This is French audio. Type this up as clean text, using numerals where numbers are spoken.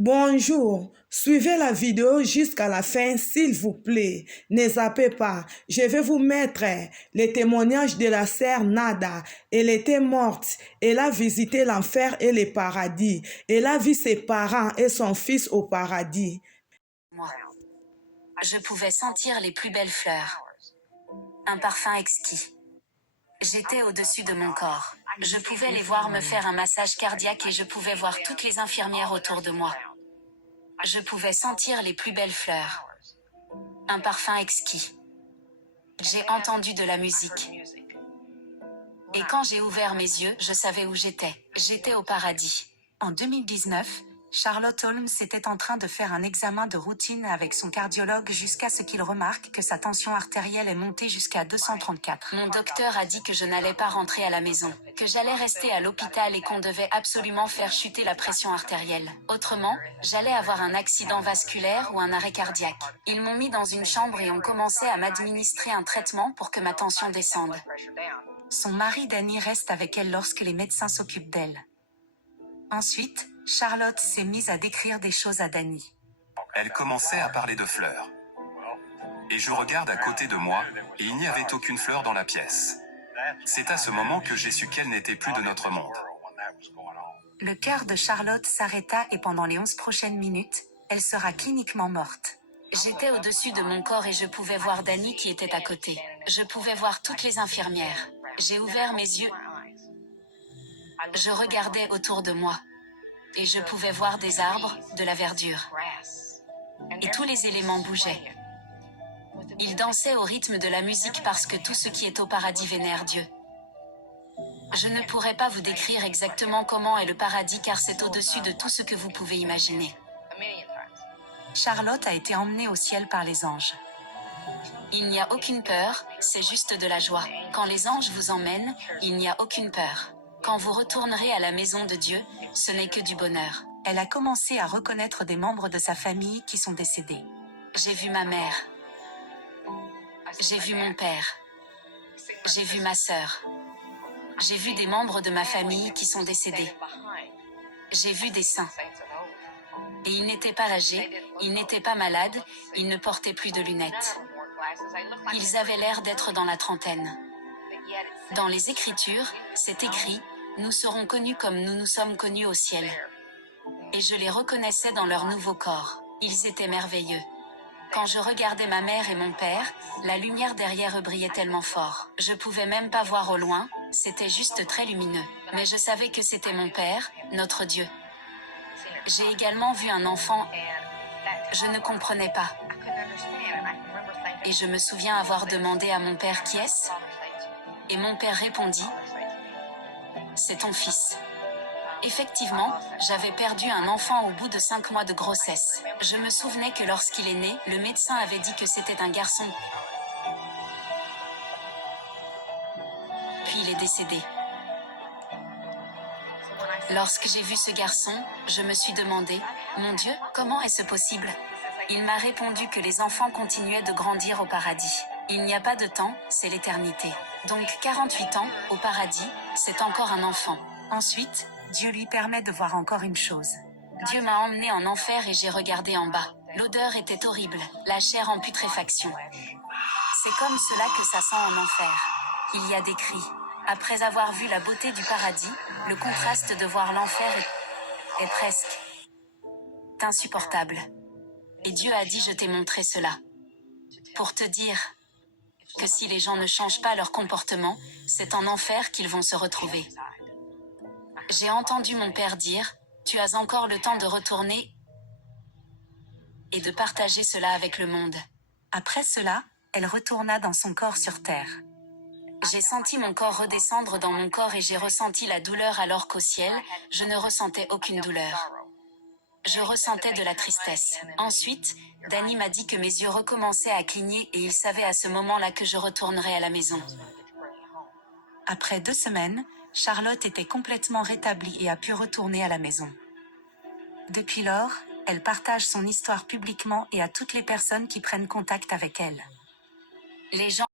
Bonjour, suivez la vidéo jusqu'à la fin s'il vous plaît. Ne zappez pas, je vais vous mettre les témoignages de la sœur Nada. Elle était morte, elle a visité l'enfer et le paradis. Elle a vu ses parents et son fils au paradis. Moi, je pouvais sentir les plus belles fleurs, un parfum exquis. J'étais au-dessus de mon corps. Je pouvais les voir me faire un massage cardiaque et je pouvais voir toutes les infirmières autour de moi. Je pouvais sentir les plus belles fleurs, un parfum exquis. J'ai entendu de la musique. Et quand j'ai ouvert mes yeux, je savais où j'étais. J'étais au paradis. En 2019, Charlotte Holmes était en train de faire un examen de routine avec son cardiologue jusqu'à ce qu'il remarque que sa tension artérielle est montée jusqu'à 234. Mon docteur a dit que je n'allais pas rentrer à la maison, que j'allais rester à l'hôpital et qu'on devait absolument faire chuter la pression artérielle. Autrement, j'allais avoir un accident vasculaire ou un arrêt cardiaque. Ils m'ont mis dans une chambre et ont commencé à m'administrer un traitement pour que ma tension descende. Son mari Danny reste avec elle lorsque les médecins s'occupent d'elle. Ensuite, Charlotte s'est mise à décrire des choses à Danny. Elle commençait à parler de fleurs. Et je regarde à côté de moi, et il n'y avait aucune fleur dans la pièce. C'est à ce moment que j'ai su qu'elle n'était plus de notre monde. Le cœur de Charlotte s'arrêta et pendant les 11 prochaines minutes, elle sera cliniquement morte. J'étais au-dessus de mon corps et je pouvais voir Danny qui était à côté. Je pouvais voir toutes les infirmières. J'ai ouvert mes yeux. Je regardais autour de moi. Et je pouvais voir des arbres, de la verdure. Et tous les éléments bougeaient. Ils dansaient au rythme de la musique parce que tout ce qui est au paradis vénère Dieu. Je ne pourrais pas vous décrire exactement comment est le paradis car c'est au-dessus de tout ce que vous pouvez imaginer. Charlotte a été emmenée au ciel par les anges. Il n'y a aucune peur, c'est juste de la joie. Quand les anges vous emmènent, il n'y a aucune peur. Quand vous retournerez à la maison de Dieu, ce n'est que du bonheur. Elle a commencé à reconnaître des membres de sa famille qui sont décédés. J'ai vu ma mère. J'ai vu mon père. J'ai vu ma sœur. J'ai vu des membres de ma famille qui sont décédés. J'ai vu des saints. Et ils n'étaient pas âgés, ils n'étaient pas malades, ils ne portaient plus de lunettes. Ils avaient l'air d'être dans la trentaine. Dans les Écritures, c'est écrit « Nous serons connus comme nous nous sommes connus au ciel ». Et je les reconnaissais dans leur nouveau corps. Ils étaient merveilleux. Quand je regardais ma mère et mon père, la lumière derrière eux brillait tellement fort. Je pouvais même pas voir au loin, c'était juste très lumineux. Mais je savais que c'était mon père, notre Dieu. J'ai également vu un enfant. Je ne comprenais pas. Et je me souviens avoir demandé à mon père qui est-ce ? Et mon père répondit « C'est ton fils ». Effectivement, j'avais perdu un enfant au bout de 5 mois de grossesse. Je me souvenais que lorsqu'il est né, le médecin avait dit que c'était un garçon. Puis il est décédé. Lorsque j'ai vu ce garçon, je me suis demandé « Mon Dieu, comment est-ce possible ?» Il m'a répondu que les enfants continuaient de grandir au paradis. Il n'y a pas de temps, c'est l'éternité. Donc 48 ans, au paradis, c'est encore un enfant. Ensuite, Dieu lui permet de voir encore une chose. Dieu m'a emmené en enfer et j'ai regardé en bas. L'odeur était horrible, la chair en putréfaction. C'est comme cela que ça sent en enfer. Il y a des cris. Après avoir vu la beauté du paradis, le contraste de voir l'enfer est presque insupportable. Et Dieu a dit « Je t'ai montré cela » pour te dire que si les gens ne changent pas leur comportement, c'est en enfer qu'ils vont se retrouver. J'ai entendu mon père dire « Tu as encore le temps de retourner et de partager cela avec le monde. » Après cela, elle retourna dans son corps sur terre. J'ai senti mon corps redescendre dans mon corps et j'ai ressenti la douleur alors qu'au ciel, je ne ressentais aucune douleur. Je ressentais de la tristesse. Ensuite, Danny m'a dit que mes yeux recommençaient à cligner et il savait à ce moment-là que je retournerais à la maison. Après 2 semaines, Charlotte était complètement rétablie et a pu retourner à la maison. Depuis lors, elle partage son histoire publiquement et à toutes les personnes qui prennent contact avec elle. Les gens